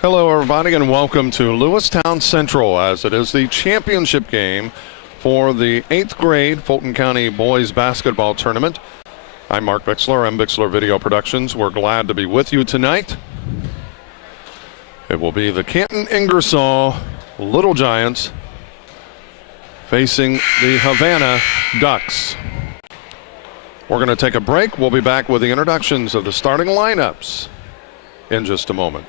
Hello everybody and welcome to Lewistown Central, as it is the championship game for the 8th grade Fulton County Boys Basketball Tournament. I'm Mark Bixler, I'm Bixler Video Productions. We're glad to be with you tonight. It will be the Canton Ingersoll Little Giants facing the Havana Ducks. We're going to take a break. We'll be back with the introductions of the starting lineups in just a moment.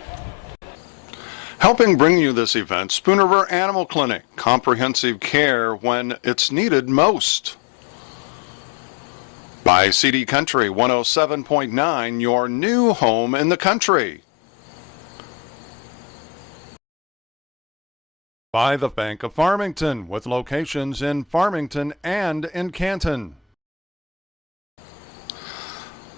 Helping bring you this event, Spoon River Animal Clinic, comprehensive care when it's needed most. By CD Country 107.9, your new home in the country. By the Bank of Farmington, with locations in Farmington and in Canton.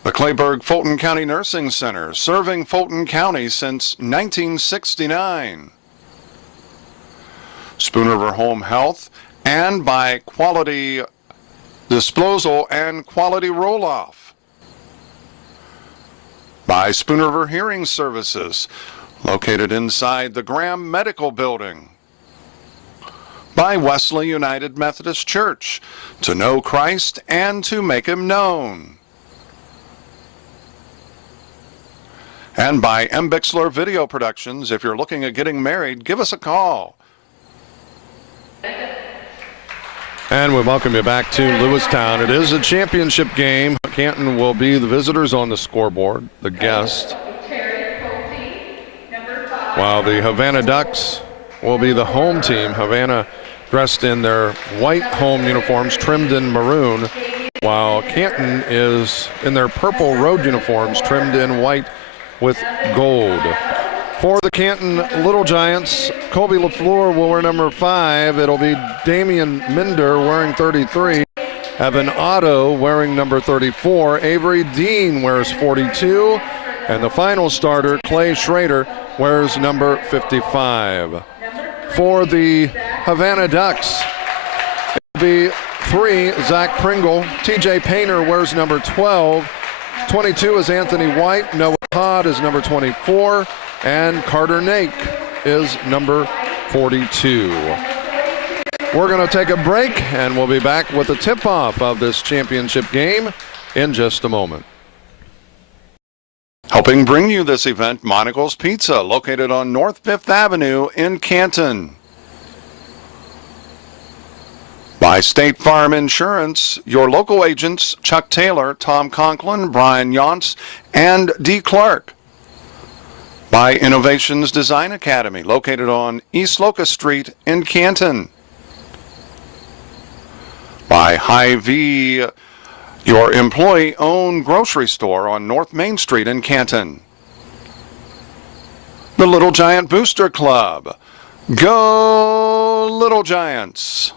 The Clayburgh Fulton County Nursing Center, serving Fulton County since 1969. Spoon River Home Health, and by Quality Disposal and Quality Roll-Off. By Spoon River Hearing Services, located inside the Graham Medical Building. By Wesley United Methodist Church, to know Christ and to make Him known. And by M. Bixler Video Productions. If you're looking at getting married, give us a call. And we welcome you back to Lewistown. It is a championship game. Canton will be the visitors on the scoreboard, the guest, while the Havana Ducks will be the home team. Havana dressed in their white home uniforms, trimmed in maroon, while Canton is in their purple road uniforms, trimmed in white with gold. For the Canton Little Giants, Colby LaFleur will wear number 5. It'll be Damian Minder wearing 33. Evan Otto wearing number 34. Avery Dean wears 42. And the final starter, Clay Schrader, wears number 55. For the Havana Ducks, it'll be 3, Zach Pringle. TJ Painter wears number 12. 22 is Anthony White. Noah Todd is number 24. And Carter Nake is number 42. We're going to take a break, and we'll be back with the tip-off of this championship game in just a moment. Helping bring you this event, Monocle's Pizza, located on North 5th Avenue in Canton. By State Farm Insurance, your local agents Chuck Taylor, Tom Conklin, Brian Yonts, and D. Clark. By Innovations Design Academy, located on East Locust Street in Canton. By Hy-Vee, your employee-owned grocery store on North Main Street in Canton. The Little Giant Booster Club. Go Little Giants!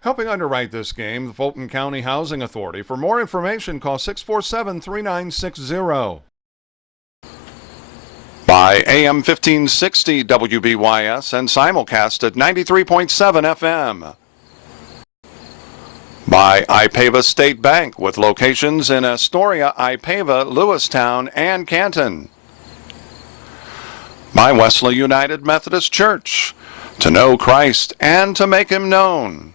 Helping underwrite this game, the Fulton County Housing Authority. For more information, call 647-3960. By AM 1560 WBYS and simulcast at 93.7 FM. By Ipava State Bank, with locations in Astoria, Ipava, Lewistown, and Canton. By Wesley United Methodist Church, to know Christ and to make Him known.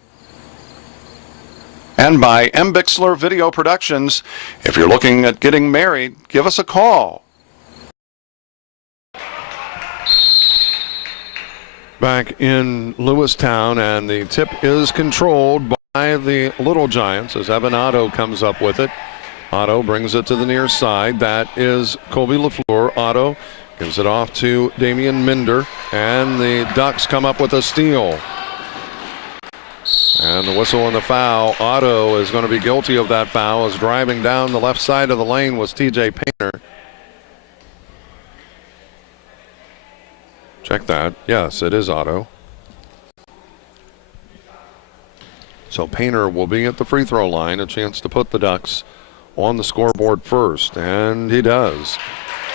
And by M. Bixler Video Productions. If you're looking at getting married, give us a call. Back in Lewistown, and the tip is controlled by the Little Giants as Evan Otto comes up with it. Otto brings it to the near side. That is Colby LaFleur. Otto gives it off to Damian Minder, and the Ducks come up with a steal. And the whistle and the foul. Otto is going to be guilty of that foul, as driving down the left side of the lane was TJ Painter. Check that. Yes, it is Otto. So Painter will be at the free throw line, a chance to put the Ducks on the scoreboard first, and he does.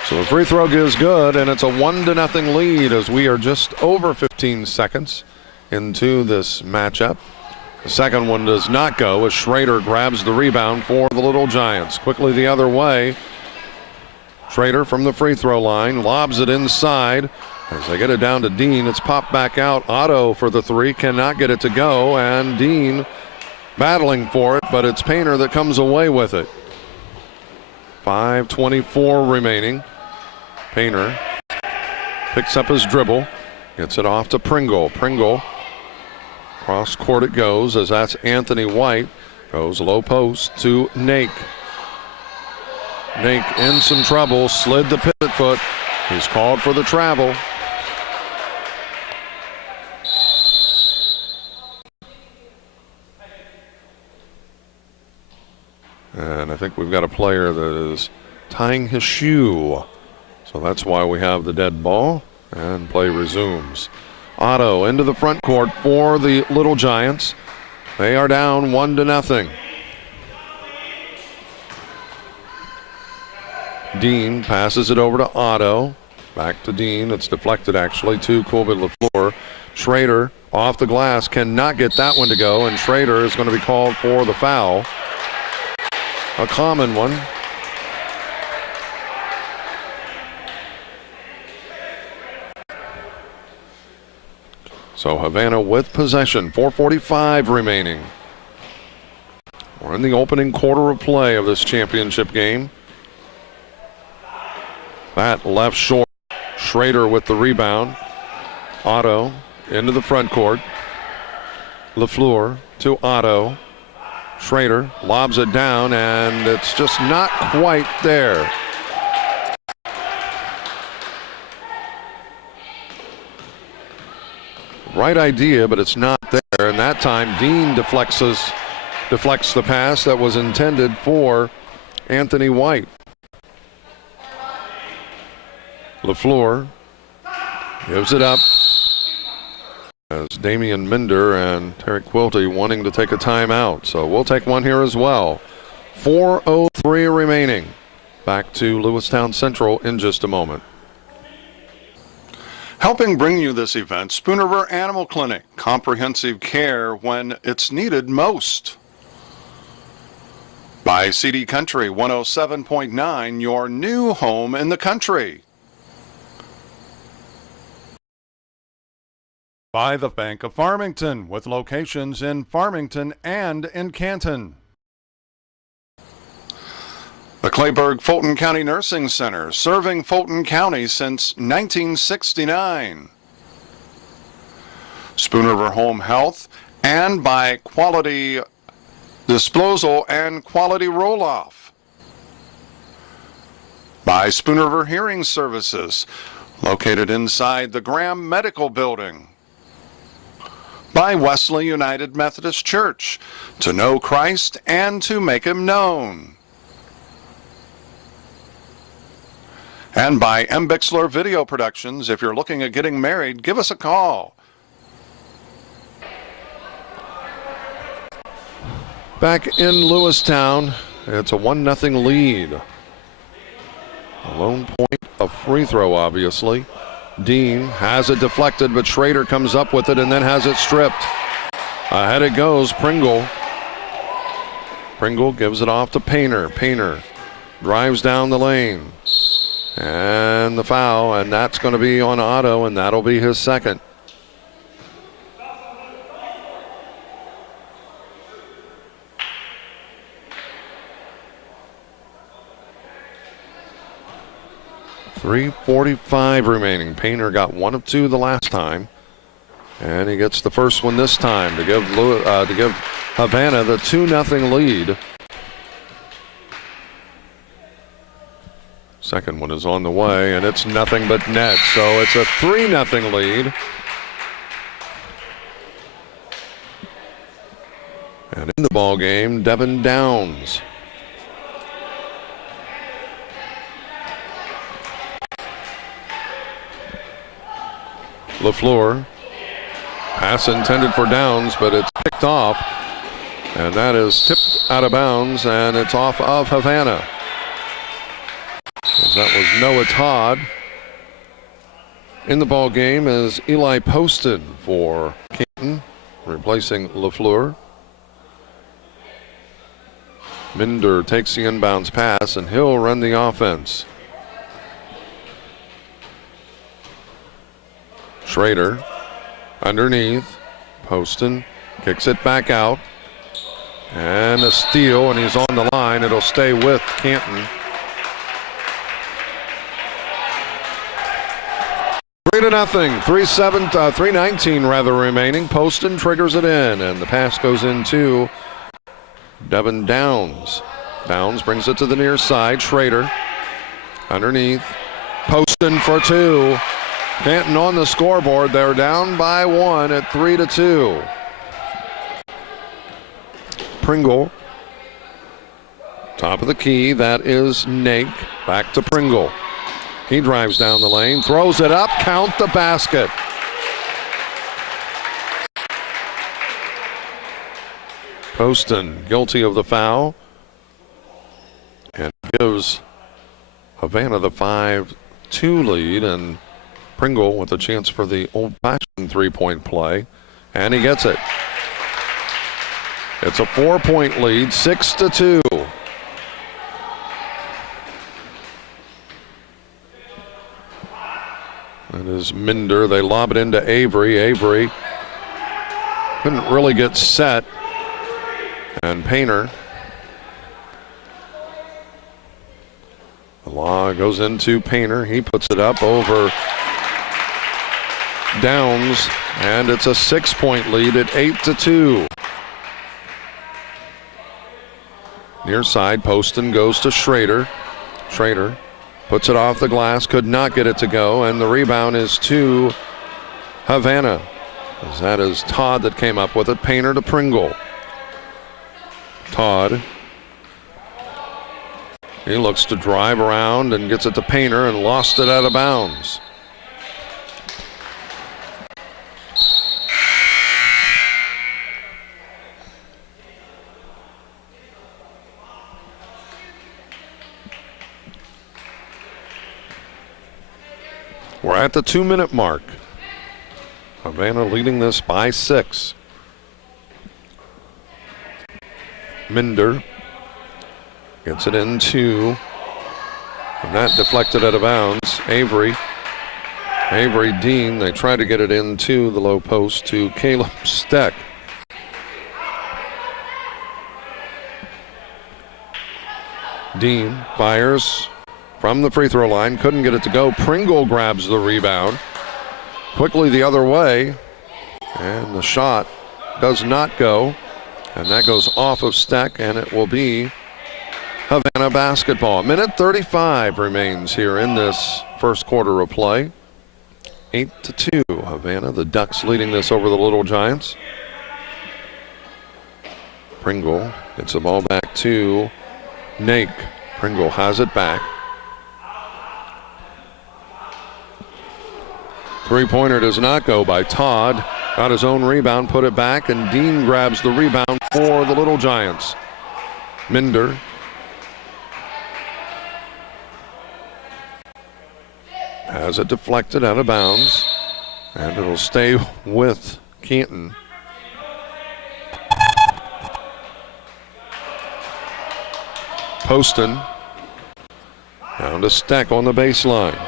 So the free throw is good, and it's a 1-0 lead as we are just over 15 seconds into this matchup. The second one does not go as Schrader grabs the rebound for the Little Giants. Quickly the other way. Schrader from the free throw line lobs it inside. As they get it down to Dean, it's popped back out. Otto for the three, cannot get it to go, and Dean battling for it, but it's Painter that comes away with it. 5:24 remaining. Painter picks up his dribble, gets it off to Pringle. Pringle, cross court it goes as that's Anthony White. Goes low post to Nake. Nake in some trouble, slid the pivot foot. He's called for the travel. And I think we've got a player that is tying his shoe. So that's why we have the dead ball, and play resumes. Otto into the front court for the Little Giants. They are down 1-0. Dean passes it over to Otto. Back to Dean. It's deflected actually to Colby LaFleur. Schrader off the glass, cannot get that one to go, and Schrader is going to be called for the foul. A common one. So Havana with possession, 4:45 remaining. We're in the opening quarter of play of this championship game. That left short. Schrader with the rebound. Otto into the front court. LaFleur to Otto. Schrader lobs it down, and it's just not quite there. Right idea, but it's not there. And that time Dean deflects the pass that was intended for Anthony White. LaFleur gives it up as Damian Minder and Terry Quilty wanting to take a timeout. So we'll take one here as well. 4:03 remaining. Back to Lewistown Central in just a moment. Helping bring you this event, Spoon River Animal Clinic. Comprehensive care when it's needed most. By CD Country 107.9, your new home in the country. By the Bank of Farmington, with locations in Farmington and in Canton. The Clayburgh Fulton County Nursing Center, serving Fulton County since 1969. Spoon River Home Health, and by Quality Disposal and Quality Roll-Off. By Spoon River Hearing Services, located inside the Graham Medical Building. By Wesley United Methodist Church, to know Christ and to make him known. And by M. Bixler Video Productions. If you're looking at getting married, give us a call. Back in Lewistown, it's a 1-0 lead. A lone point, a free throw, obviously. Dean has it deflected, but Schrader comes up with it and then has it stripped. Ahead it goes, Pringle. Pringle gives it off to Painter. Painter drives down the lane. And the foul, and that's going to be on Otto, and that'll be his second. .345 remaining. Painter got 1 of 2 the last time, and he gets the first one this time to give Havana the 2-0 lead. Second one is on the way, and it's nothing but net, so it's a 3-0 lead. And in the ball game, Devin Downs. LaFleur. Pass intended for Downs, but it's picked off. And that is tipped out of bounds, and it's off of Havana. That was Noah Todd. In the ball game is Eli Poston for Canton, replacing LaFleur. Minder takes the inbounds pass, and he'll run the offense. Schrader underneath. Poston kicks it back out. And a steal, and he's on the line. It'll stay with Canton. 3-0, 3:19 rather remaining. Poston triggers it in, and the pass goes into Devin Downs. Downs brings it to the near side. Schrader underneath. Poston for two. Canton on the scoreboard. They're down by one at 3-2. Pringle. Top of the key. That is Nake. Back to Pringle. He drives down the lane. Throws it up. Count the basket. Poston guilty of the foul. And gives Havana the 5-2 lead. And Pringle with a chance for the old-fashioned three-point play. And he gets it. It's a 4-point lead, 6-2. That is Minder. They lob it into Avery. Avery couldn't really get set. And Painter. The law goes into Painter. He puts it up over Downs. And it's a 6-point lead at 8-2. Near side, Poston goes to Schrader. Schrader puts it off the glass, could not get it to go, and the rebound is to Havana. As that is Todd that came up with it. Painter to Pringle. Todd. He looks to drive around and gets it to Painter and lost it out of bounds. We're at the 2-minute mark. Havana leading this by 6. Minder gets it into, and that deflected out of bounds. Avery Dean, they try to get it into the low post to Caleb Steck. Dean fires from the free throw line, couldn't get it to go. Pringle grabs the rebound quickly the other way, and the shot does not go, and that goes off of Steck, and it will be Havana basketball. Minute 35 remains here in this first quarter of play. 8-2 Havana, the Ducks leading this over the Little Giants. Pringle gets the ball back to Nake. Pringle has it back. Three-pointer does not go by Todd. Got his own rebound, put it back, and Dean grabs the rebound for the Little Giants. Minder. Has it deflected out of bounds, and it'll stay with Canton. Poston down to Steck on the baseline.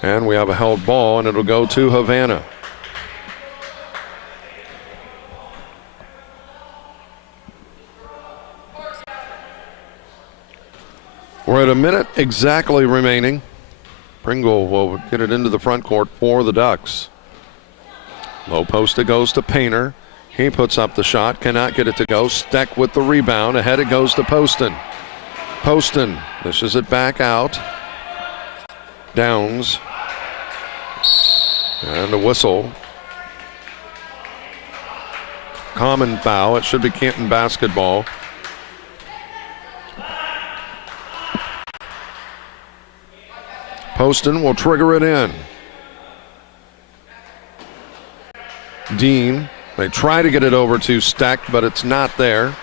And we have a held ball, and it'll go to Havana. We're at a minute exactly remaining. Pringle will get it into the front court for the Ducks. Low post, it goes to Painter. He puts up the shot, cannot get it to go. Steck with the rebound. Ahead it goes to Poston. Poston dishes it back out. Downs. And a whistle. Common foul. It should be Canton basketball. Poston will trigger it in. Dean. They try to get it over to Steck, but it's not there.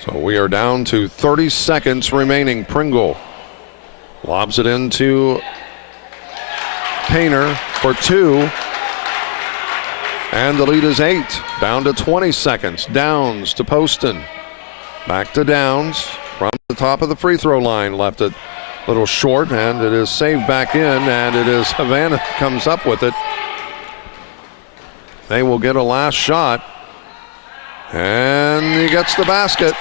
So we are down to 30 seconds remaining. Pringle lobs it into Painter for 2. And the lead is 8. Down to 20 seconds. Downs to Poston. Back to Downs from the top of the free throw line. Left it a little short, and it is saved back in, and it is Havana comes up with it. They will get a last shot, and he gets the basket.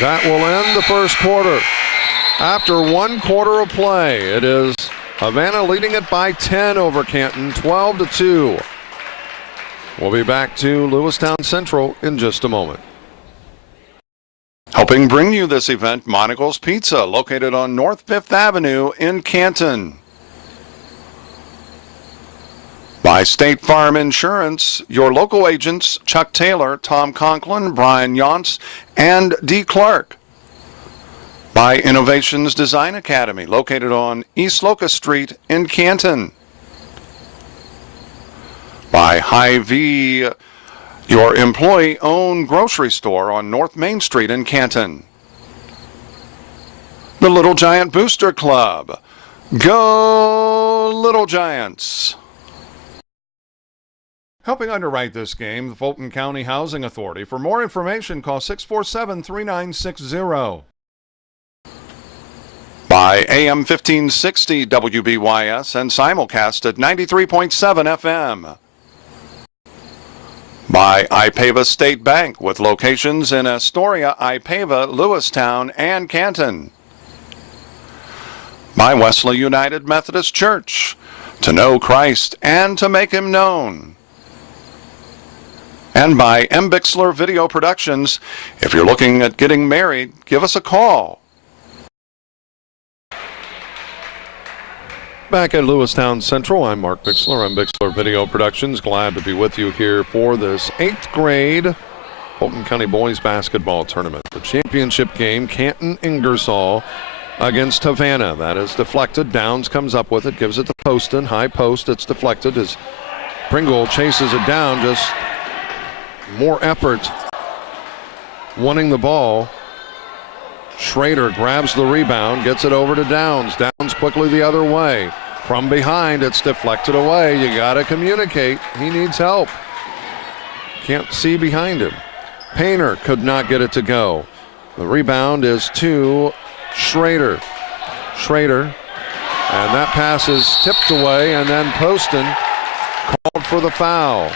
That will end the first quarter. After 1 quarter of play, it is Havana leading it by 10 over Canton, 12-2. We'll be back to Lewistown Central in just a moment. Helping bring you this event, Monocle's Pizza, located on North 5th Avenue in Canton. By State Farm Insurance, your local agents Chuck Taylor, Tom Conklin, Brian Yonts, and D. Clark. By Innovations Design Academy, located on East Locust Street in Canton. By Hy-Vee, your employee-owned grocery store on North Main Street in Canton. The Little Giant Booster Club. Go Little Giants! Helping underwrite this game, the Fulton County Housing Authority. For more information, call 647-3960. By AM 1560 WBYS and simulcast at 93.7 FM. By Ipava State Bank, with locations in Astoria, Ipava, Lewistown, and Canton. By Wesley United Methodist Church, to know Christ and to make Him known. And by M. Bixler Video Productions. If you're looking at getting married, give us a call. Back at Lewistown Central, I'm Mark Bixler. I'm Bixler Video Productions. Glad to be with you here for this 8th grade Fulton County Boys Basketball Tournament. The championship game, Canton Ingersoll against Havana. That is deflected. Downs comes up with it, gives it to Poston. High post, it's deflected as Pringle chases it down. Just more effort wanting the ball. Schrader grabs the rebound, gets it over to Downs. Downs quickly the other way. From behind, it's deflected away. You got to communicate. He needs help. Can't see behind him. Painter could not get it to go. The rebound is to Schrader. Schrader. And that pass is tipped away, and then Poston called for the foul.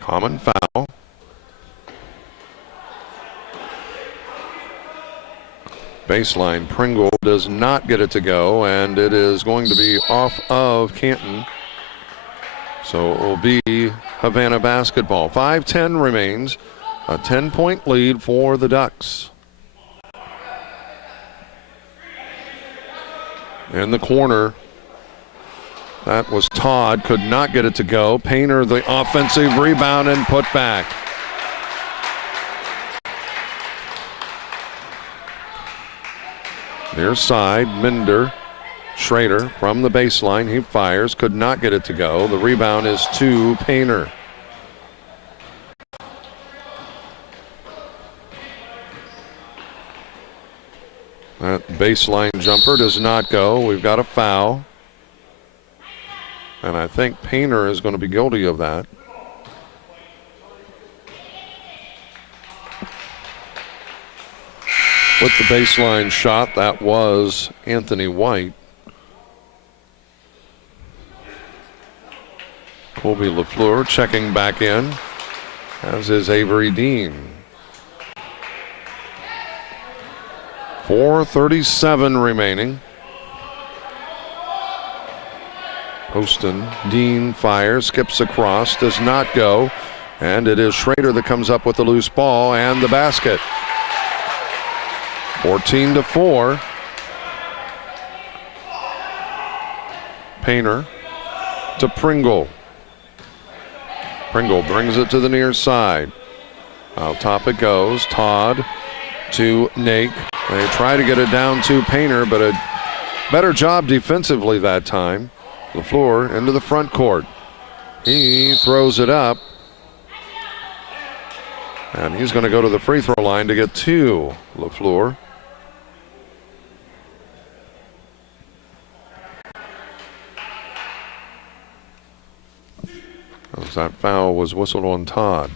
Common foul. Baseline, Pringle does not get it to go, and it is going to be off of Canton. So it will be Havana basketball. 5:10 remains, a 10-point lead for the Ducks. In the corner, that was Todd, could not get it to go. Painter, the offensive rebound and put back. Near side, Minder, Schrader from the baseline. He fires, could not get it to go. The rebound is to Painter. That baseline jumper does not go. We've got a foul. And I think Painter is going to be guilty of that. With the baseline shot, that was Anthony White. Colby LaFleur checking back in, as is Avery Dean. 4:37 remaining. Poston, Dean fires, skips across, does not go, and it is Schrader that comes up with the loose ball and the basket. 14-4. Painter to Pringle. Pringle brings it to the near side. Out top it goes. Todd to Nake. They try to get it down to Painter, but a better job defensively that time. LaFleur into the front court. He throws it up. And he's going to go to the free throw line to get 2, LaFleur. As that foul was whistled on Todd.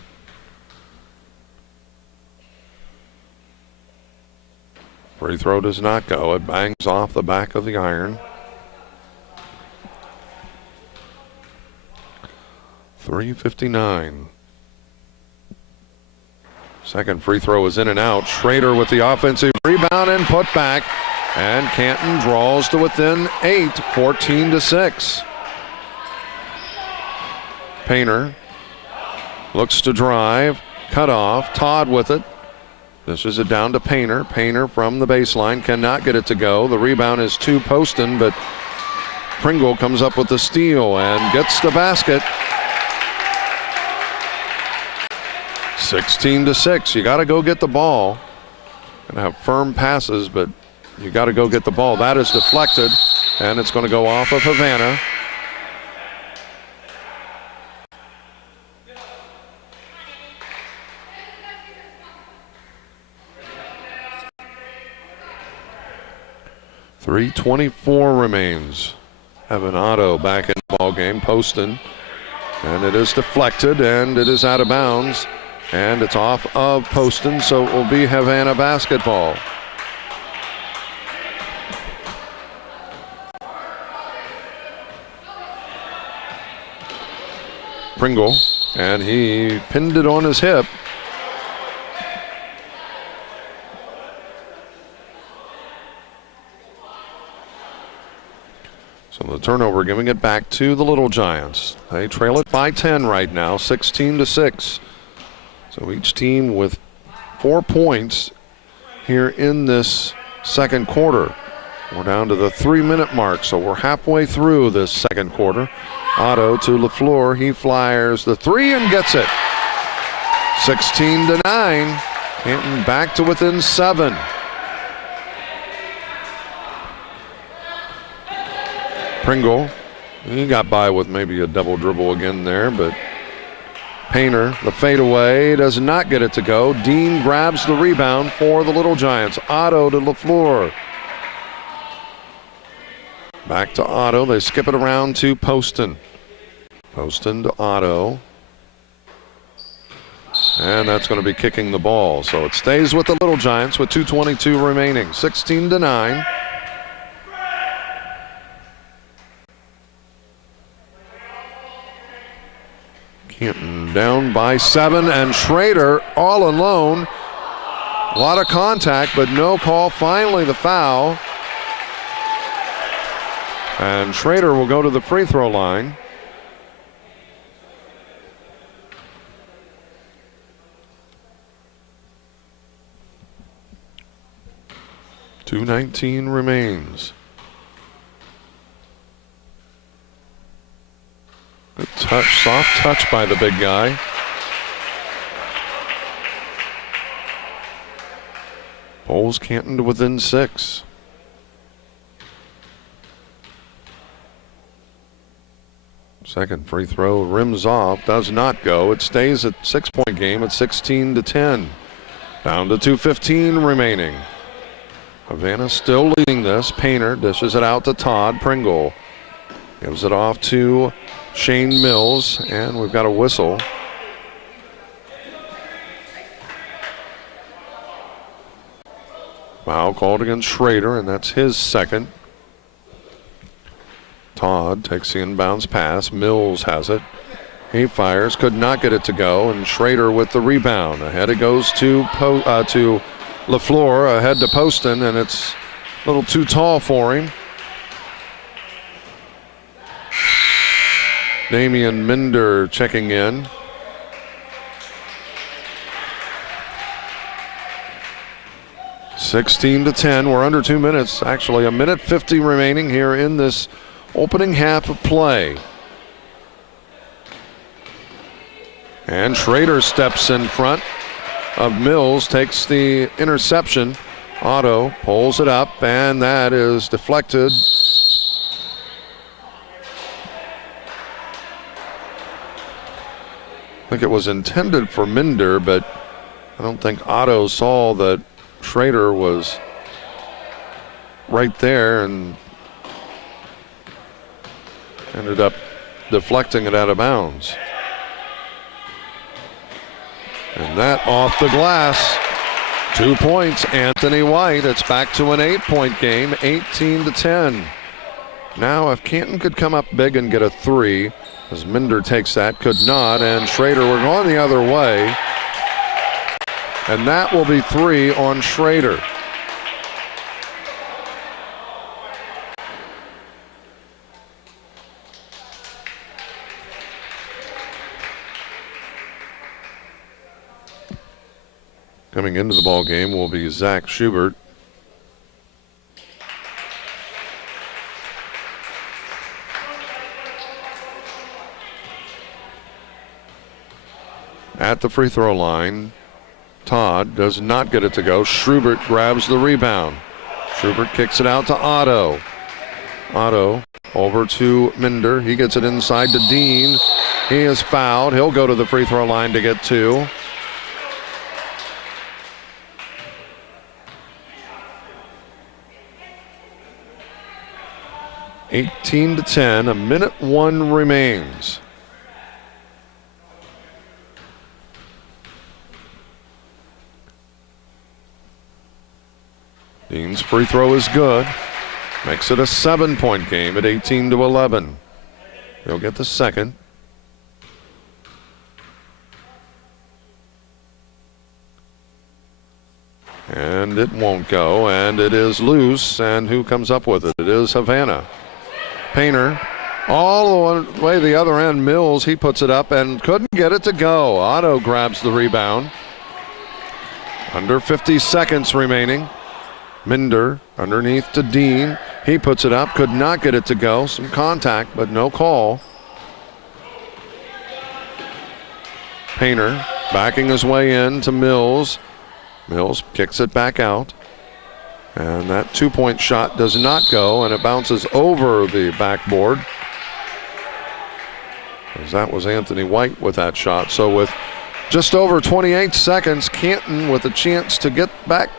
Free throw does not go. It bangs off the back of the iron. 3:59. Second free throw is in and out. Schrader with the offensive rebound and put back. And Canton draws to within 8, 14-6. Painter looks to drive. Cut off. Todd with it. This is it down to Painter. Painter from the baseline cannot get it to go. The rebound is to Poston, but Pringle comes up with the steal and gets the basket. 16-6. You got to go get the ball. Gonna have firm passes, but you got to go get the ball. That is deflected, and it's going to go off of Havana. .324 remains. Have an auto back in the ball game. Poston, and it is deflected, and it is out of bounds. And it's off of Poston, so it will be Havana basketball. Pringle, and he pinned it on his hip. So the turnover giving it back to the Little Giants. They trail it by 10 right now, 16-6. So each team with 4 points here in this second quarter. We're down to the 3-minute mark, so we're halfway through this second quarter. Otto to LaFleur. He flyers the 3 and gets it. 16-9. Canton back to within 7. Pringle, he got by with maybe a double dribble again there, but Painter, the fadeaway, does not get it to go. Dean grabs the rebound for the Little Giants. Otto to LaFleur. Back to Otto. They skip it around to Poston. Poston to Otto. And that's going to be kicking the ball. So it stays with the Little Giants with 2:22 remaining. 16-9. Canton down by 7, and Schrader all alone. A lot of contact, but no call. Finally, the foul. And Schrader will go to the free throw line. .219 remains. Good touch, soft touch by the big guy. Pulls Canton to within 6. Second free throw rims off, does not go. It stays at 6-point game at 16-10. Down to 2:15 remaining. Havana still leading this. Painter dishes it out to Todd. Pringle gives it off to Shane Mills, and we've got a whistle. Foul called against Schrader, and that's his second. Todd takes the inbounds pass. Mills has it. He fires, could not get it to go, and Schrader with the rebound. Ahead it goes to LaFleur, ahead to Poston, and it's a little too tall for him. Damian Minder checking in. (16-10). We're under 2 minutes. Actually, 1:50 remaining here in this opening half of play. And Schrader steps in front of Mills, takes the interception. Otto pulls it up, and that is deflected. I think it was intended for Minder, but I don't think Otto saw that Schrader was right there and ended up deflecting it out of bounds. And that off the glass. 2 points, Anthony White. It's back to an 8-point game, 18-10. Now, if Canton could come up big and get a 3, as Minder takes that, could not, and Schrader, we're going the other way. And that will be 3 on Schrader. Coming into the ball game will be Zach Schubert. At the free throw line, Todd does not get it to go. Schubert grabs the rebound. Schubert kicks it out to Otto. Otto over to Minder. He gets it inside to Dean. He is fouled. He'll go to the free throw line to get 2. (18-10), 1:01 remains. Dean's free throw is good. Makes it a 7-point game at 18-11. He'll get the second. And it won't go, and it is loose, and who comes up with it? It is Havana. Painter all the way the other end. Mills, he puts it up and couldn't get it to go. Otto grabs the rebound. Under 50 seconds remaining. Minder underneath to Dean. He puts it up, could not get it to go. Some contact, but no call. Painter backing his way in to Mills. Mills kicks it back out. And that 2-point shot does not go, and it bounces over the backboard. As that was Anthony White with that shot. So with just over 28 seconds, Canton with a chance to get back,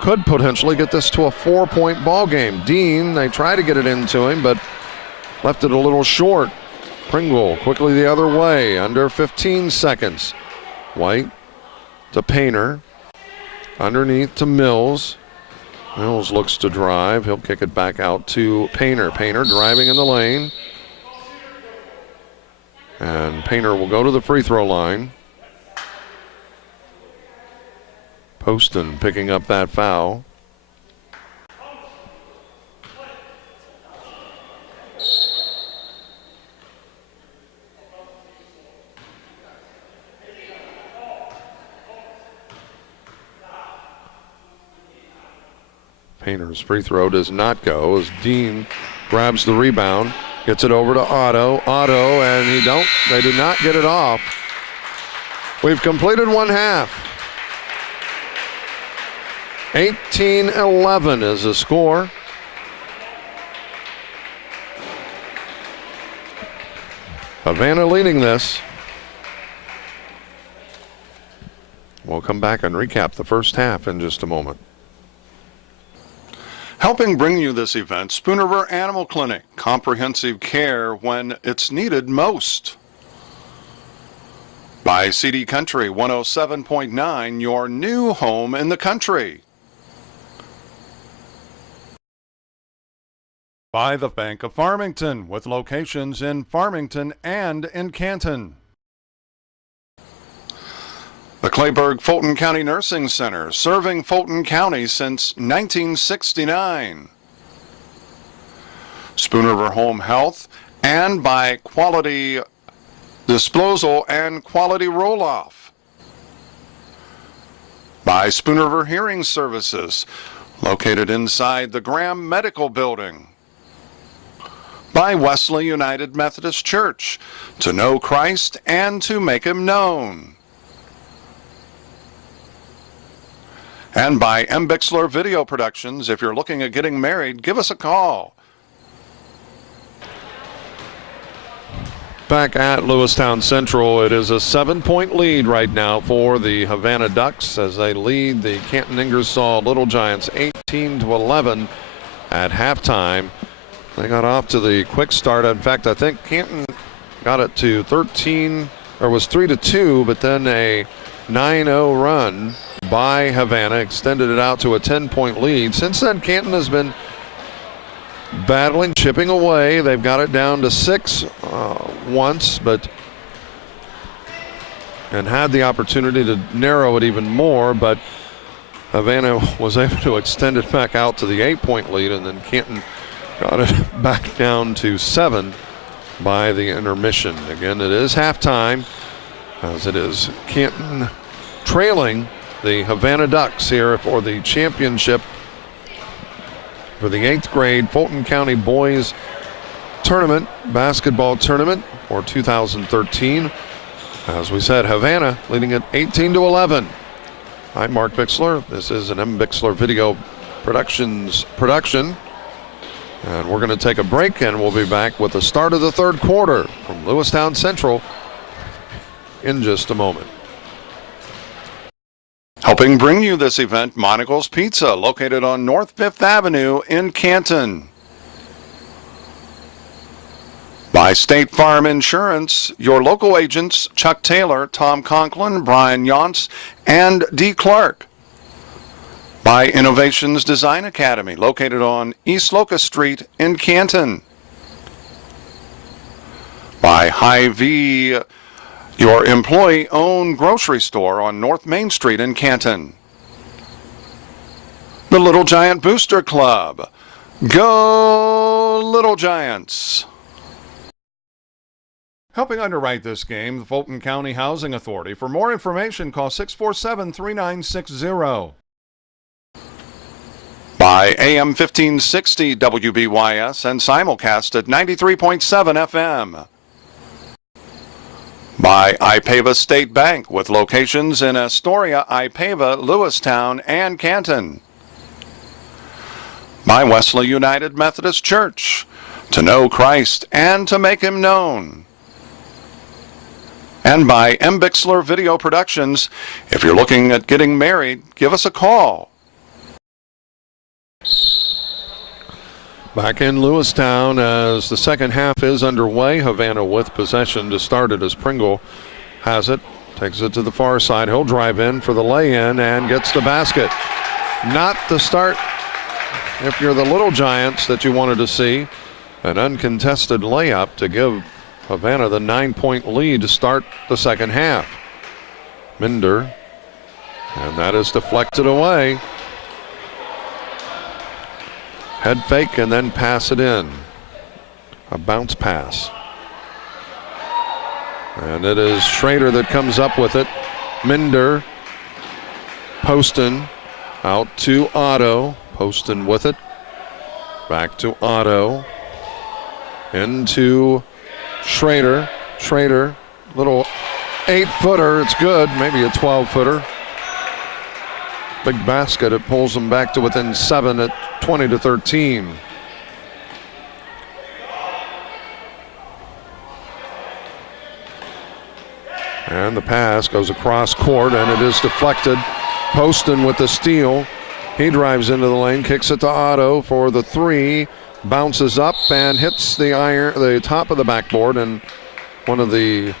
could potentially get this to a 4-point ball game. Dean, they try to get it into him, but left it a little short. Pringle quickly the other way, under 15 seconds. White to Painter. Underneath to Mills. Mills looks to drive. He'll kick it back out to Painter. Painter driving in the lane. And Painter will go to the free throw line. Poston picking up that foul. Painter's free throw does not go as Dean grabs the rebound, gets it over to Otto. Otto, and they do not get it off. We've completed one half. 18-11 is the score. Havana leading this. We'll come back and recap the first half in just a moment. Helping bring you this event, Spoon River Animal Clinic, comprehensive care when it's needed most. By CD Country 107.9, your new home in the country. By the Bank of Farmington, with locations in Farmington and in Canton. The Clayburgh Fulton County Nursing Center, serving Fulton County since 1969. Spoon River Home Health, and by Quality Disposal and Quality Roll-Off. By Spoon River Hearing Services, located inside the Graham Medical Building. by Wesley United Methodist Church, to know Christ and to make him known. And by Bixler Video Productions. If you're looking at getting married, give us a call. Back at Lewistown Central, it is a 7-point lead right now for the Havana Ducks as they lead the Canton Ingersoll Little Giants 18-11 at halftime. They got off to the quick start. In fact, I think Canton got it to 13, or was 3-2, but then a 9-0 run by Havana extended it out to a 10-point lead. Since then, Canton has been battling, chipping away. They've got it down to 6 once, and had the opportunity to narrow it even more, but Havana was able to extend it back out to the 8-point lead, and then Canton got it back down to 7 by the intermission. Again, it is halftime, as it is Canton trailing the Havana Ducks here for the championship for the 8th grade Fulton County Boys Tournament, basketball tournament for 2013. As we said, Havana leading it 18-11. I'm Mark Bixler. This is an Bixler Video Productions production. And we're going to take a break, and we'll be back with the start of the third quarter from Lewistown Central in just a moment. Helping bring you this event, Monocle's Pizza, located on North 5th Avenue in Canton. By State Farm Insurance, your local agents Chuck Taylor, Tom Conklin, Brian Yonts, and D. Clark. By Innovations Design Academy, located on East Locust Street in Canton. By Hy-Vee, your employee-owned grocery store on North Main Street in Canton. The Little Giant Booster Club. Go Little Giants! Helping underwrite this game, the Fulton County Housing Authority. For more information, call 647-3960. By AM 1560 WBYS and simulcast at 93.7 FM. By Ipava State Bank, with locations in Astoria, Ipava, Lewistown, and Canton. By Wesley United Methodist Church, to know Christ and to make him known. And by Bixler Video Productions. If you're looking at getting married, give us a call. Back in Lewistown as the second half is underway. Havana with possession to start it as Pringle has it. Takes it to the far side. He'll drive in for the lay-in and gets the basket. Not the start, if you're the Little Giants, that you wanted to see. An uncontested layup to give Havana the 9-point lead to start the second half. Minder, and that is deflected away. Head fake and then pass it in. A bounce pass. And it is Schrader that comes up with it. Minder, Poston, out to Otto. Poston with it. Back to Otto. Into Schrader. Schrader, little 8-footer. It's good. Maybe a 12-footer. Big basket. It pulls them back to within 7 at 20-13. And the pass goes across court, and it is deflected. Poston with the steal. He drives into the lane, kicks it to Otto for the 3. Bounces up and hits the top of the backboard, and one of the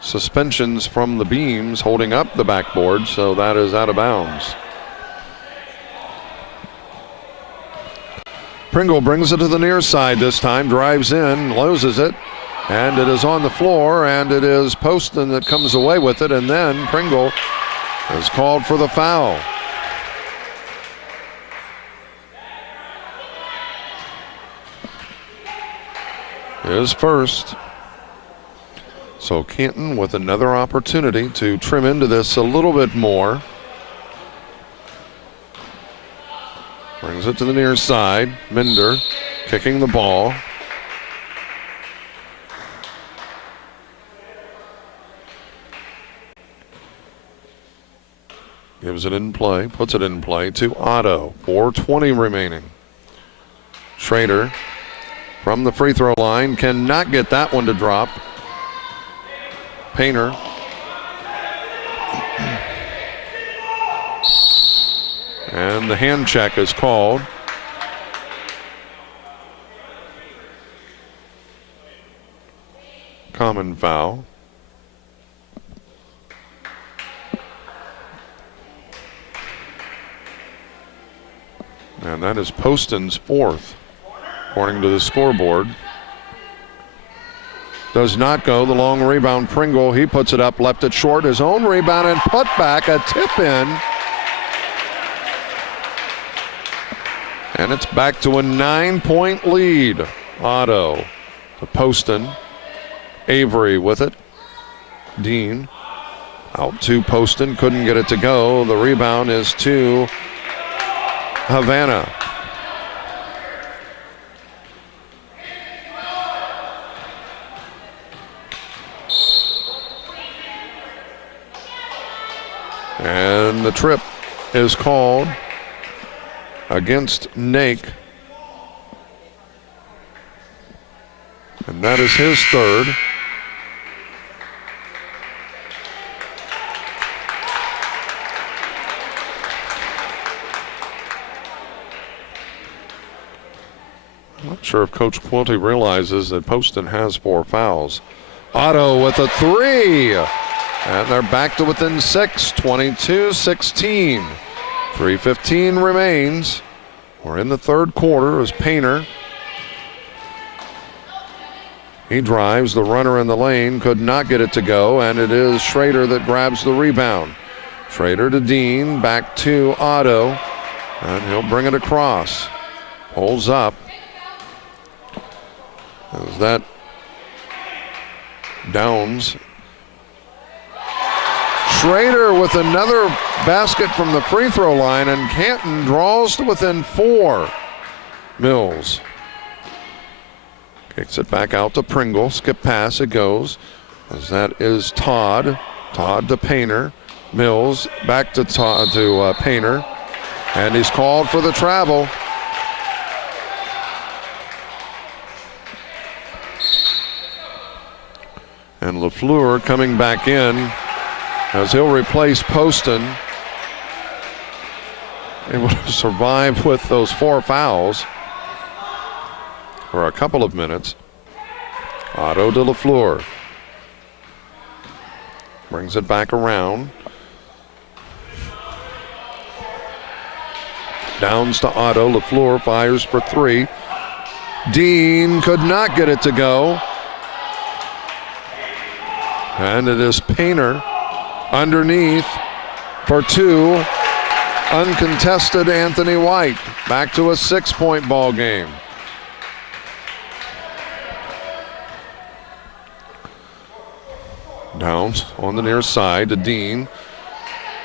suspensions from the beams holding up the backboard, so that is out of bounds. Pringle brings it to the near side this time, drives in, loses it, and it is on the floor, and it is Poston that comes away with it, and then Pringle is called for the foul. His first. So Canton with another opportunity to trim into this a little bit more. Brings it to the near side. Minder kicking the ball. Gives it in play, puts it in play to Otto. 4:20 remaining. Schrader from the free throw line cannot get that one to drop. Painter. And the hand check is called. Common foul. And that is Poston's fourth, according to the scoreboard. Does not go. The long rebound, Pringle. He puts it up, left it short. His own rebound and put back, a tip in. And it's back to a 9-point lead. Otto to Poston. Avery with it. Dean out to Poston. Couldn't get it to go. The rebound is to Havana. And the trip is called against Nake. And that is his third. I'm not sure if Coach Quilty realizes that Poston has 4 fouls. Otto with a 3. And they're back to within 6, 22-16. 3:15 remains. We're in the third quarter as Painter. He drives, the runner in the lane, could not get it to go, and it is Schrader that grabs the rebound. Schrader to Dean, back to Otto, and he'll bring it across. Pulls up. Is that Downs? Schrader with another basket from the free throw line, and Canton draws to within 4. Mills kicks it back out to Pringle. Skip pass, it goes. As that is Todd. Todd to Painter. Mills back to Painter. And he's called for the travel. And LaFleur coming back in as he'll replace Poston. Able to survive with those 4 fouls for a couple of minutes. Otto to LaFleur. Brings it back around. Downs to Otto. LaFleur fires for 3. Dean could not get it to go. And it is Painter underneath for 2. Uncontested Anthony White. Back to a 6-point ball game. Downs on the near side to Dean.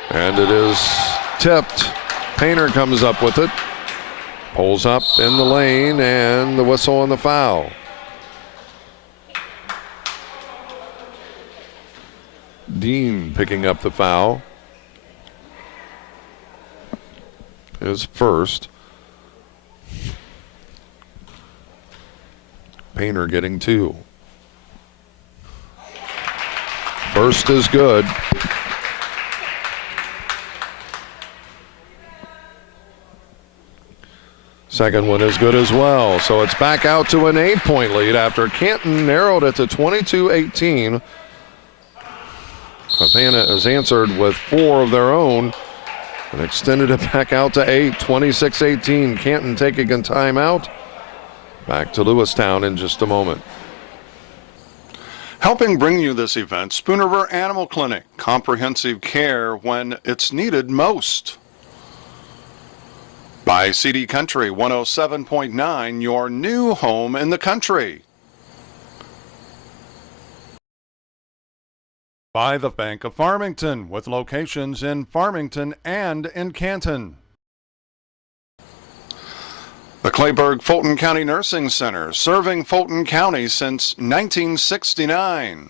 And it is tipped. Painter comes up with it. Pulls up in the lane, and the whistle and the foul. Dean picking up the foul. His first. Painter getting 2. First is good. Second one is good as well. So it's back out to an 8-point lead after Canton narrowed it to 22-18. Havana has answered with 4 of their own and extended it back out to 8, 26-18. Canton taking a timeout. Back to Lewistown in just a moment. Helping bring you this event, Spoon River Animal Clinic. Comprehensive care when it's needed most. By CD Country 107.9, your new home in the country. By the Bank of Farmington, with locations in Farmington and in Canton. The Clayburgh Fulton County Nursing Center, serving Fulton County since 1969.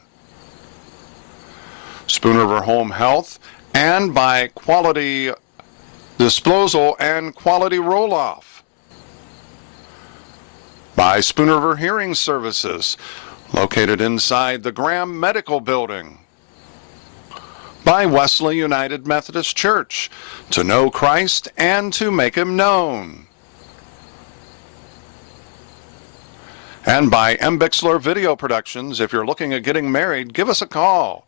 Spoon River Home Health, and by Quality Disposal and Quality Roll-Off. By Spoon River Hearing Services, located inside the Graham Medical Building. By Wesley United Methodist Church, to know Christ and to make Him known. And by Bixler Video Productions. If you're looking at getting married, give us a call.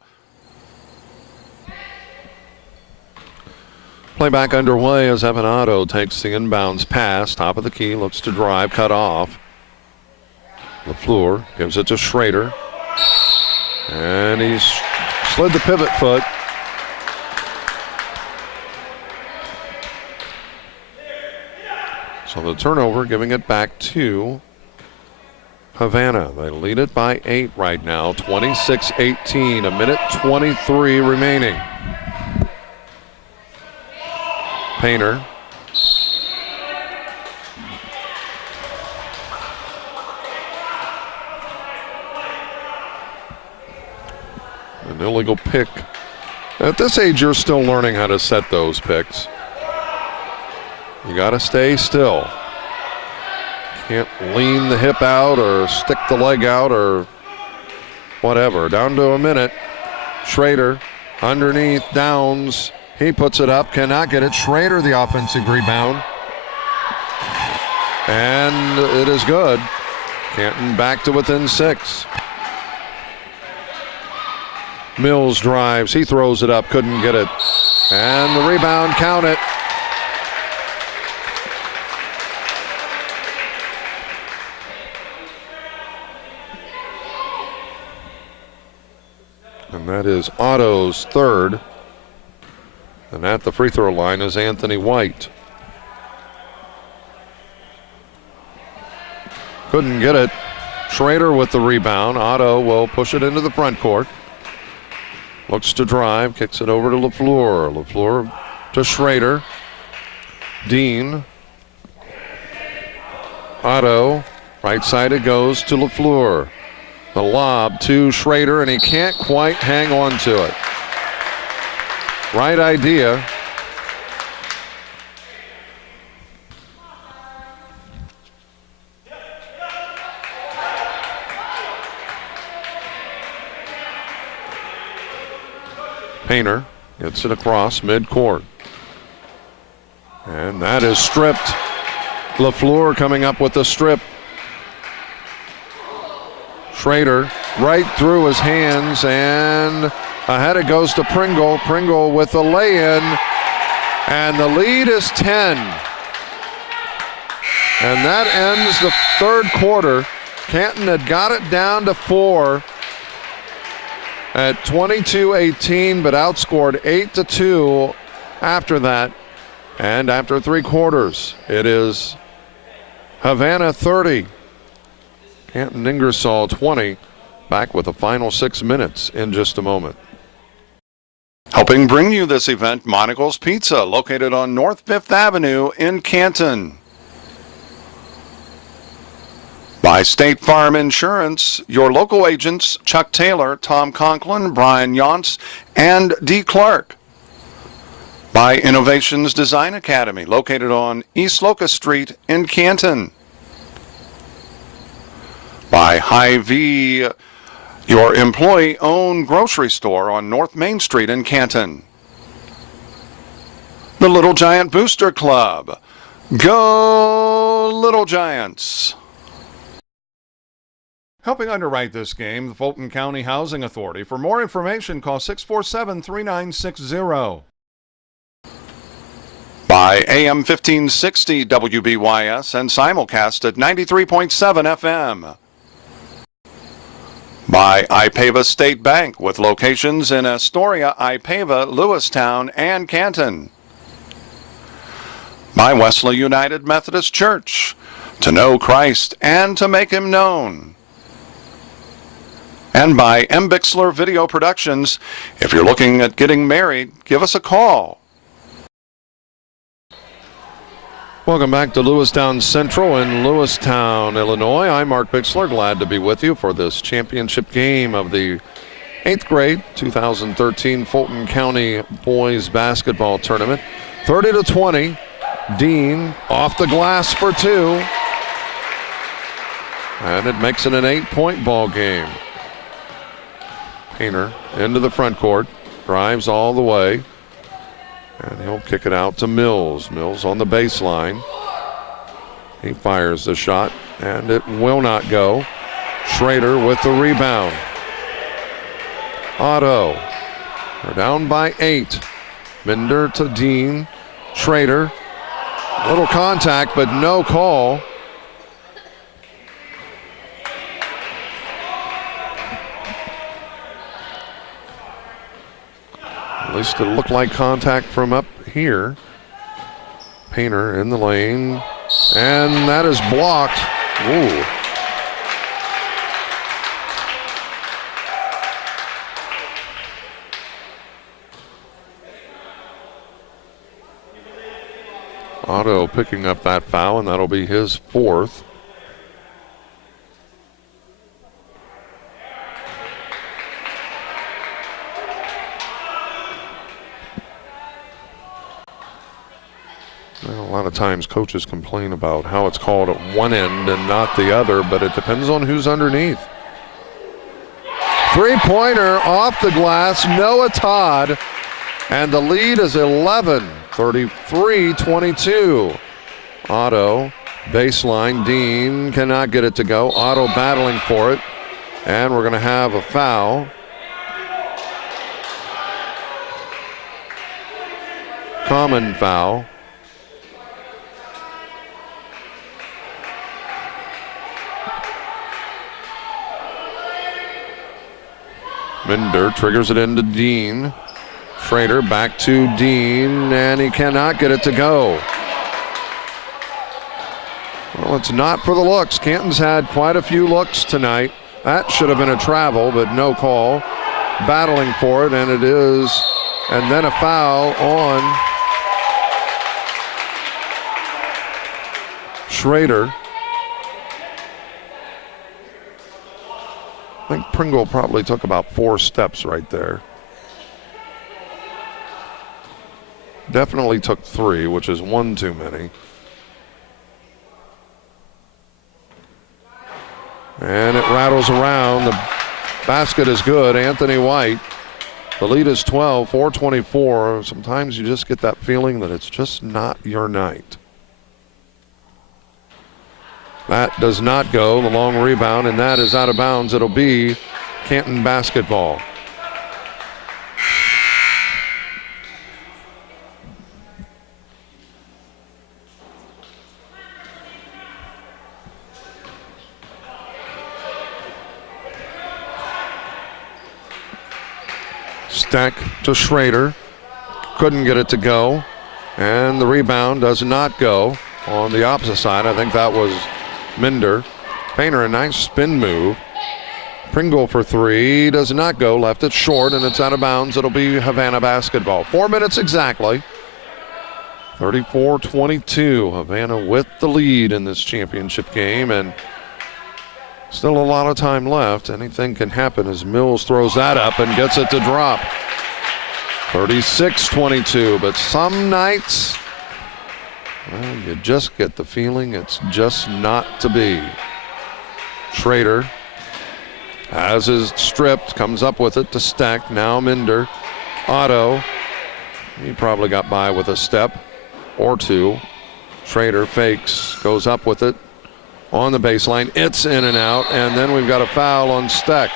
Playback underway as Evan Otto takes the inbounds pass. Top of the key, looks to drive, cut off. LaFleur gives it to Schrader. And he's slid the pivot foot. So the turnover, giving it back to Havana. They lead it by 8 right now, 26-18, a minute 23 remaining. Painter. An illegal pick. At this age, you're still learning how to set those picks. You got to stay still. Can't lean the hip out or stick the leg out or whatever. Down to a minute. Schrader underneath, Downs. He puts it up, cannot get it. Schrader the offensive rebound. And it is good. Canton back to within 6. Mills drives, he throws it up, couldn't get it. And the rebound, count it. And that is Otto's third. And at the free throw line is Anthony White. Couldn't get it. Schrader with the rebound. Otto will push it into the front court. Looks to drive, kicks it over to LaFleur. LaFleur to Schrader. Dean. Otto. Right side it goes to LaFleur. The lob to Schrader, and he can't quite hang on to it. Right idea. Painter gets it across midcourt. And that is stripped. LaFleur coming up with the strip. Schrader right through his hands, and ahead it goes to Pringle. Pringle with the lay-in, and the lead is 10. And that ends the third quarter. Canton had got it down to 4 at 22-18, but outscored 8-2 after that. And after 3 quarters, it is Havana 30. Canton Ingersoll 20. Back with the final 6 minutes in just a moment. Helping bring you this event, Monocle's Pizza, located on North 5th Avenue in Canton. By State Farm Insurance, your local agents Chuck Taylor, Tom Conklin, Brian Yonts, and D. Clark. By Innovations Design Academy, located on East Locust Street in Canton. By Hy-Vee, your employee-owned grocery store on North Main Street in Canton. The Little Giant Booster Club. Go Little Giants! Helping underwrite this game, the Fulton County Housing Authority. For more information, call 647-3960. By AM 1560 WBYS and simulcast at 93.7 FM. By Ipava State Bank, with locations in Astoria, Ipava, Lewistown, and Canton. By Wesley United Methodist Church, to know Christ and to make Him known. And by Bixler Video Productions. If you're looking at getting married, give us a call. Welcome back to Lewistown Central in Lewistown, Illinois. I'm Mark Bixler, glad to be with you for this championship game of the 8th grade 2013 Fulton County Boys Basketball Tournament. 30-20, Dean off the glass for 2. And it makes it an 8-point ball game. Painter into the front court, drives all the way. And he'll kick it out to Mills. Mills on the baseline. He fires the shot, and it will not go. Schrader with the rebound. Otto. They're down by 8. Minder to Dean. Schrader. Little contact, but no call. At least it looked like contact from up here. Painter in the lane, and that is blocked. Ooh. Otto picking up that foul, and that'll be his 4th. A lot of times coaches complain about how it's called at one end and not the other, but it depends on who's underneath. Three-pointer off the glass, Noah Todd, and the lead is 11, 33-22. Otto, baseline, Dean cannot get it to go. Otto battling for it, and we're going to have a foul. Common foul. Minder triggers it into Dean. Schrader back to Dean, and he cannot get it to go. Well, it's not for the looks. Canton's had quite a few looks tonight. That should have been a travel, but no call. Battling for it, and it is. And then a foul on Schrader. I think Pringle probably took about 4 steps right there. Definitely took 3, which is 1 too many. And it rattles around. The basket is good. Anthony White. The lead is 12, 4:24. Sometimes you just get that feeling that it's just not your night. That does not go, the long rebound, and that is out of bounds. It'll be Canton basketball. Stack to Schrader. Couldn't get it to go, and the rebound does not go. On the opposite side, I think that was Minder. Painter, a nice spin move. Pringle for 3, does not go, left it short, and it's out of bounds. It'll be Havana basketball. 4 minutes exactly. 34-22, Havana with the lead in this championship game, and still a lot of time left. Anything can happen as Mills throws that up and gets it to drop. 36-22, but some nights, well, you just get the feeling it's just not to be. Schrader has his stripped, comes up with it to Steck. Now Minder. Otto, he probably got by with a step or 2. Schrader fakes, goes up with it on the baseline. It's in and out, and then we've got a foul on Steck.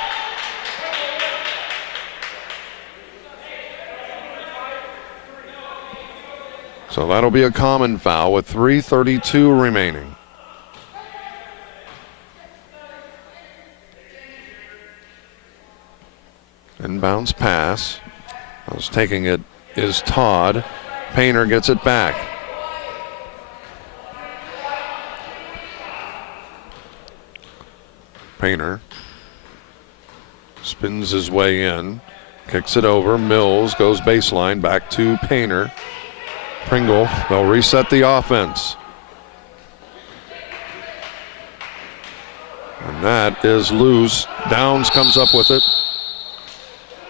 So that'll be a common foul with 3:32 remaining. Inbounds pass. Who's taking it is Todd. Painter gets it back. Painter spins his way in, kicks it over. Mills goes baseline, back to Painter. Pringle, they'll reset the offense. And that is loose. Downs comes up with it.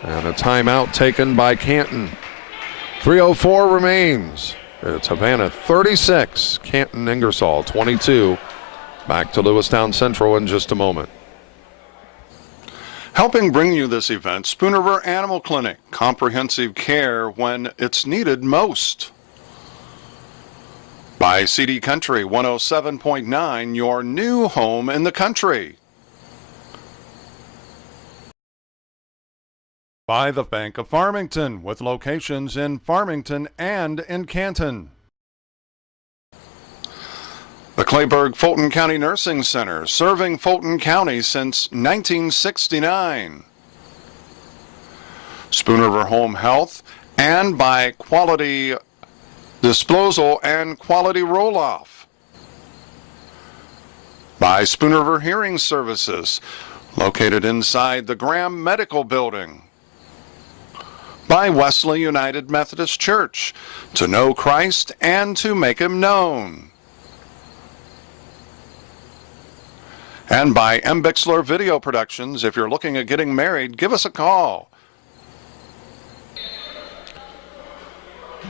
And a timeout taken by Canton. 3:04 remains. It's Havana 36, Canton Ingersoll 22. Back to Lewistown Central in just a moment. Helping bring you this event, Spoon River Animal Clinic, comprehensive care when it's needed most. By CD Country 107.9, your new home in the country. By the Bank of Farmington, with locations in Farmington and in Canton. The Clayburgh Fulton County Nursing Center, serving Fulton County since 1969. Spoon River Home Health, and by Quality Disposal and Quality Roll-Off. By Spoon River Hearing Services, located inside the Graham Medical Building. By Wesley United Methodist Church, to know Christ and to make Him known. And by Bixler Video Productions. If you're looking at getting married, give us a call.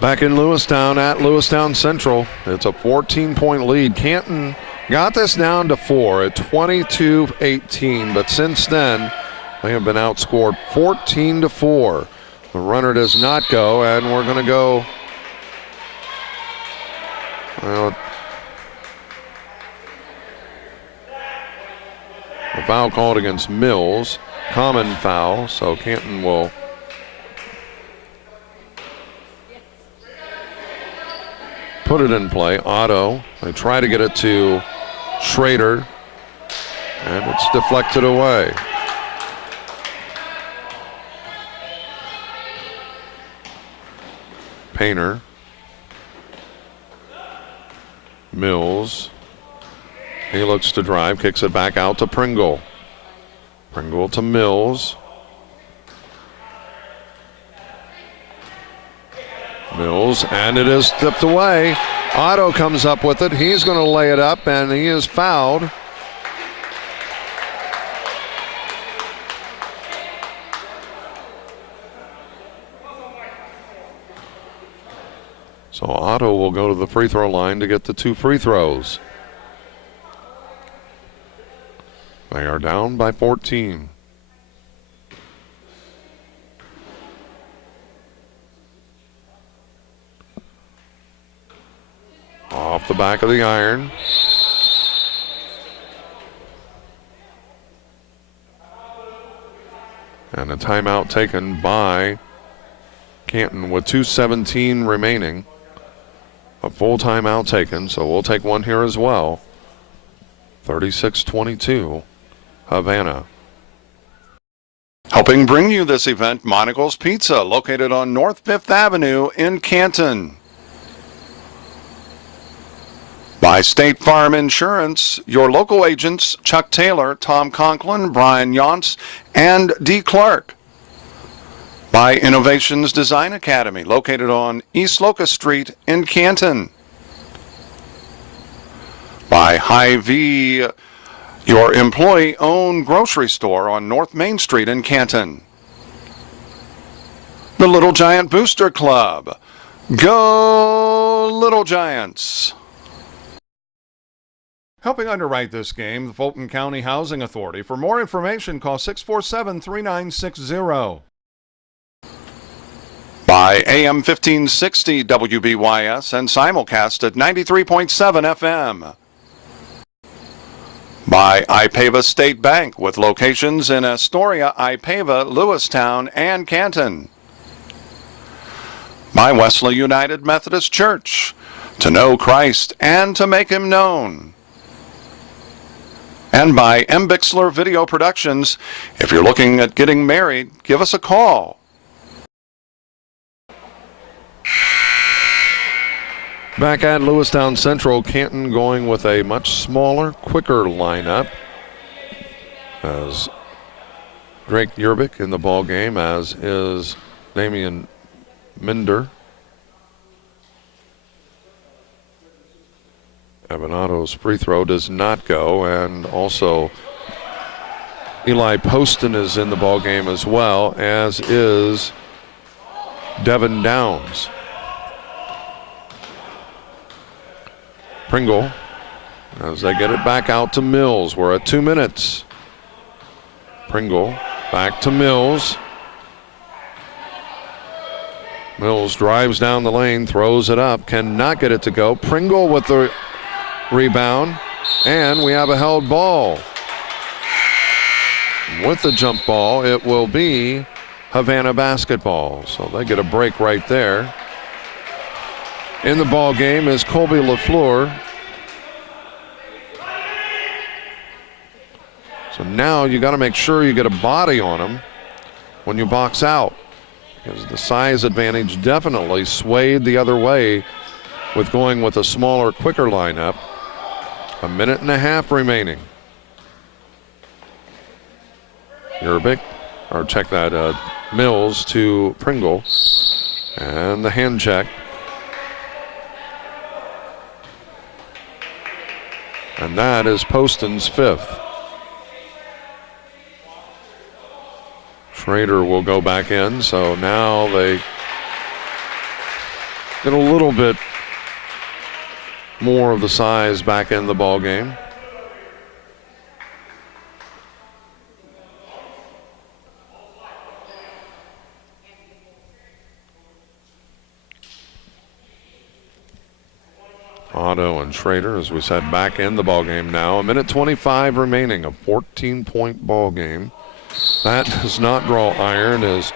Back in Lewistown at Lewistown Central, it's a 14-point lead. Canton got this down to 4 at 22-18, but since then they have been outscored 14-4. The runner does not go, and we're going to go. Well, a foul called against Mills, common foul, so Canton will put it in play. Otto, they try to get it to Schrader, and it's deflected away. Painter, Mills, he looks to drive, kicks it back out to Pringle. Pringle to Mills. Mills, and it is tipped away. Otto comes up with it. He's going to lay it up, and he is fouled. So Otto will go to the free throw line to get the 2 free throws. They are down by 14. Off the back of the iron. And a timeout taken by Canton with 2:17 remaining. A full timeout taken, so we'll take one here as well. 36-22, Havana. Helping bring you this event, Monocle's Pizza, located on North 5th Avenue in Canton. By State Farm Insurance, your local agents Chuck Taylor, Tom Conklin, Brian Yonts, and D. Clark. By Innovations Design Academy, located on East Locust Street in Canton. By Hy-Vee, your employee-owned grocery store on North Main Street in Canton. The Little Giant Booster Club. Go Little Giants! Helping underwrite this game, the Fulton County Housing Authority. For more information, call 647-3960. By AM 1560 WBYS and simulcast at 93.7 FM. By Ipava State Bank, with locations in Astoria, Ipava, Lewistown, and Canton. By Wesley United Methodist Church, to know Christ and to make Him known. And by Bixler Video Productions. If you're looking at getting married, give us a call. Back at Lewistown Central, Canton going with a much smaller, quicker lineup. As Drake Yerbick in the ball game, as is Damian Minder. Evan Otto's free throw does not go, and also Eli Poston is in the ball game as well, as is Devin Downs. Pringle, as they get it back out to Mills. We're at 2 minutes. Pringle back to Mills. Mills drives down the lane, throws it up, cannot get it to go. Pringle with the rebound, and we have a held ball. With the jump ball, it will be Havana basketball. So they get a break right there. In the ball game is Colby LaFleur. So now you got to make sure you get a body on him when you box out, because the size advantage definitely swayed the other way with going with a smaller, quicker lineup. 1.5 minutes remaining. Yerbick, or check that, Mills to Pringle, and the hand check. And that is Poston's 5th. Schrader will go back in, so now they get a little bit more of the size back in the ball game. Otto and Schrader, as we said, back in the ball game now. 1:25 remaining, a 14-point ball game. That does not draw iron as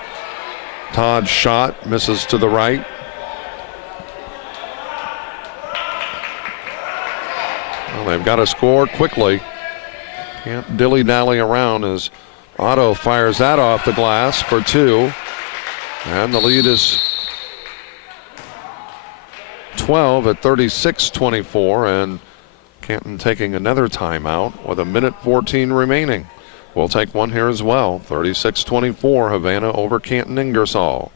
Todd's shot misses to the right. Well, they've got to score quickly. Can't dilly-dally around as Otto fires that off the glass for 2. And the lead is 12 at 36-24, and Canton taking another timeout with 1:14 remaining. We'll take one here as well. 36-24, Havana over Canton Ingersoll.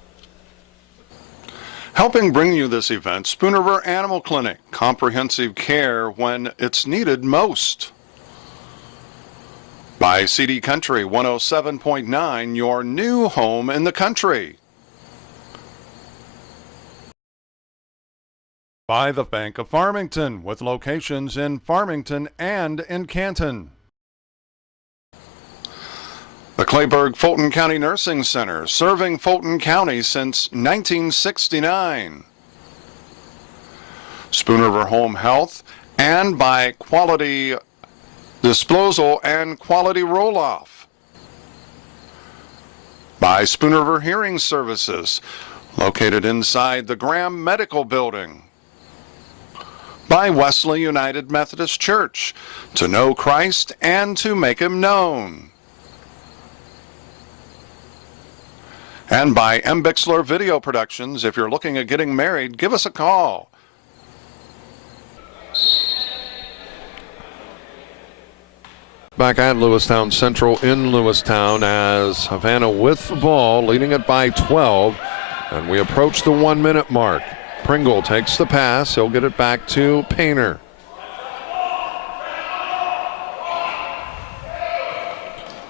Helping bring you this event, Spoon River Animal Clinic, comprehensive care when it's needed most. By CD Country 107.9, your new home in the country. By the Bank of Farmington, with locations in Farmington and in Canton. The Clayburgh Fulton County Nursing Center, serving Fulton County since 1969. Spoon River Home Health, and by Quality Disposal and Quality Roll-Off. By Spoon River Hearing Services, located inside the Graham Medical Building. By Wesley United Methodist Church, to know Christ and to make him known. And by M. Bixler Video Productions. If you're looking at getting married, give us a call. Back at Lewistown Central in Lewistown as Havana with the ball, leading it by 12. And we approach the 1 minute mark. Pringle takes the pass. He'll get it back to Painter.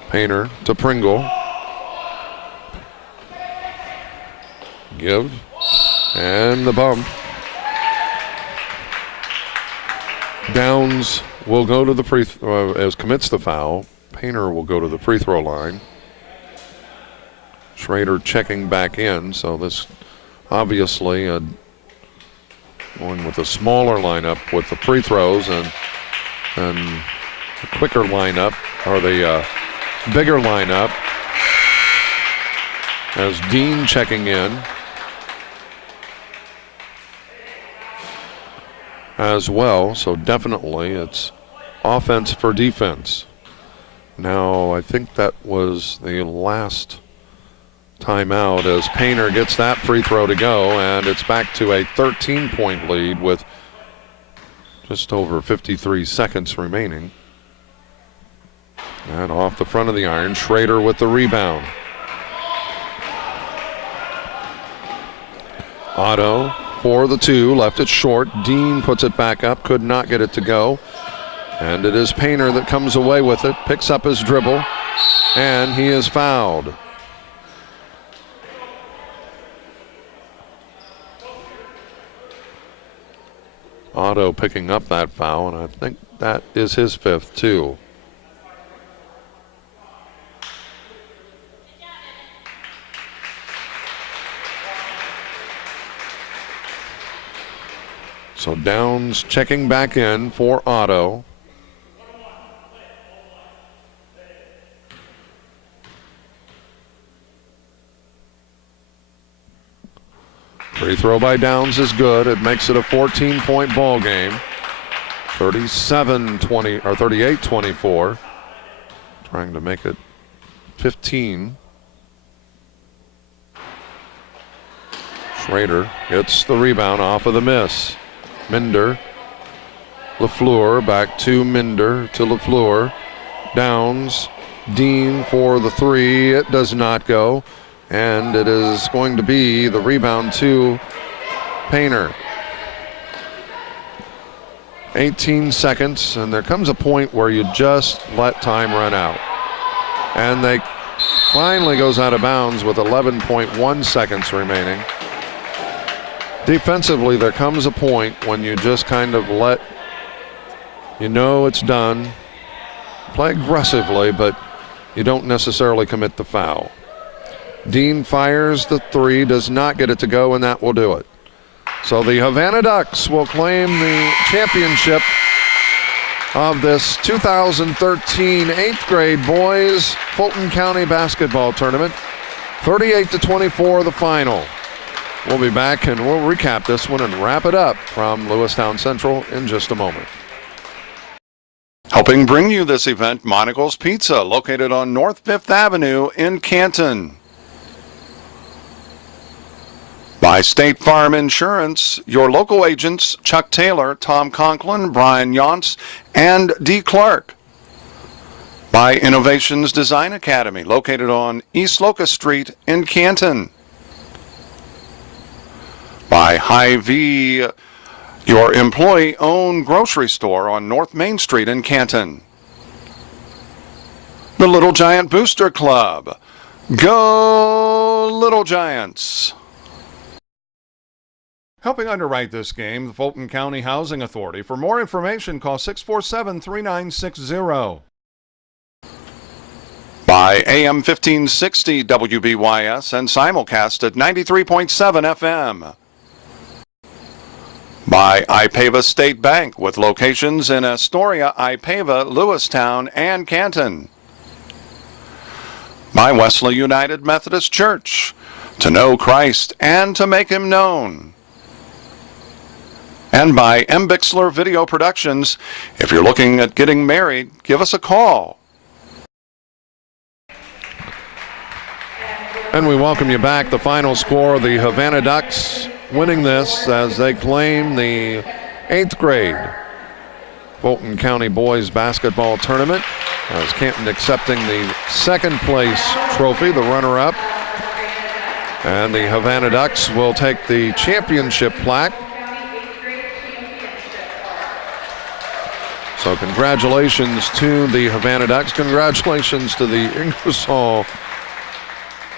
Painter to Pringle. Give. And the bump. Downs will go to the free as commits the foul. Painter will go to the free throw line. Schrader checking back in, so this obviously going with a smaller lineup with the free throws and the quicker lineup, or the bigger lineup, as Dean checking in as well. So definitely it's offense for defense. Now I think that was the last timeout as Painter gets that free throw to go, and it's back to a 13-point lead with just over 53 seconds remaining. And off the front of the iron, Schrader with the rebound. Otto for the 2, left it short. Dean puts it back up, could not get it to go. And it is Painter that comes away with it, picks up his dribble, and he is fouled. Otto picking up that foul, and I think that is his 5th too. So Downs checking back in for Otto. Free throw by Downs is good. It makes it a 14-point ball game. 37-20 or 38-24. Trying to make it 15. Schrader gets the rebound off of the miss. Minder, LaFleur, back to Minder, to LaFleur. Downs, Dean for the 3. It does not go. And it is going to be the rebound to Painter. 18 seconds, and there comes a point where you just let time run out. And they finally goes out of bounds with 11.1 seconds remaining. Defensively, there comes a point when you just kind of let, it's done. Play aggressively, but you don't necessarily commit the foul. Dean fires the 3, does not get it to go, and that will do it. So the Havana Ducks will claim the championship of this 2013 8th grade boys Fulton County basketball tournament. 38-24 the final. We'll be back and we'll recap this one and wrap it up from Lewistown Central in just a moment. Helping bring you this event, Monocle's Pizza, located on North 5th Avenue in Canton. By State Farm Insurance, your local agents Chuck Taylor, Tom Conklin, Brian Yonts, and D. Clark. By Innovations Design Academy, located on East Locust Street in Canton. By Hy-Vee, your employee-owned grocery store on North Main Street in Canton. The Little Giant Booster Club. Go Little Giants! Helping underwrite this game, the Fulton County Housing Authority. For more information, call 647-3960. By AM 1560 WBYS and simulcast at 93.7 FM. By Ipava State Bank, with locations in Astoria, Ipava, Lewistown, and Canton. By Wesley United Methodist Church, to know Christ and to make him known. And by M. Bixler Video Productions. If you're looking at getting married, give us a call. And we welcome you back. The final score, the Havana Ducks winning this as they claim the 8th grade Fulton County boys basketball tournament. As Canton accepting the 2nd place trophy, the runner-up. And the Havana Ducks will take the championship plaque. So congratulations to the Havana Ducks. Congratulations to the Ingersoll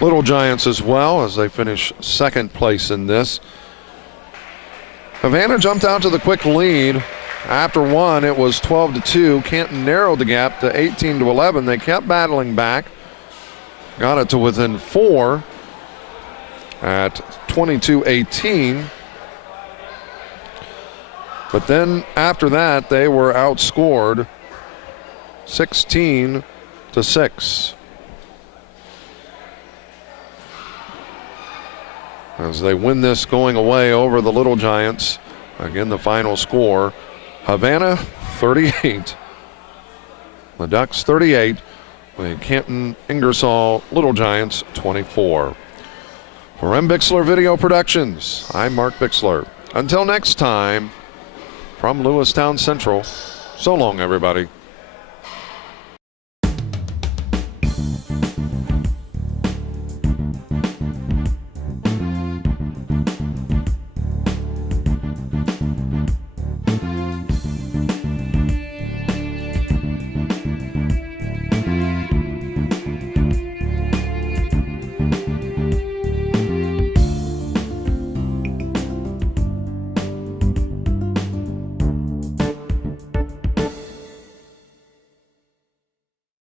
Little Giants as well as they finish 2nd place in this. Havana jumped out to the quick lead. After one, it was 12-2. Canton narrowed the gap to 18-11. They kept battling back. Got it to within 4 at 22-18. But then after that, they were outscored 16-6. As they win this going away over the Little Giants. Again, the final score, Havana 38. The Ducks 38. The Canton Ingersoll Little Giants 24. For M. Bixler Video Productions, I'm Mark Bixler. Until next time, from Lewistown Central, so long everybody.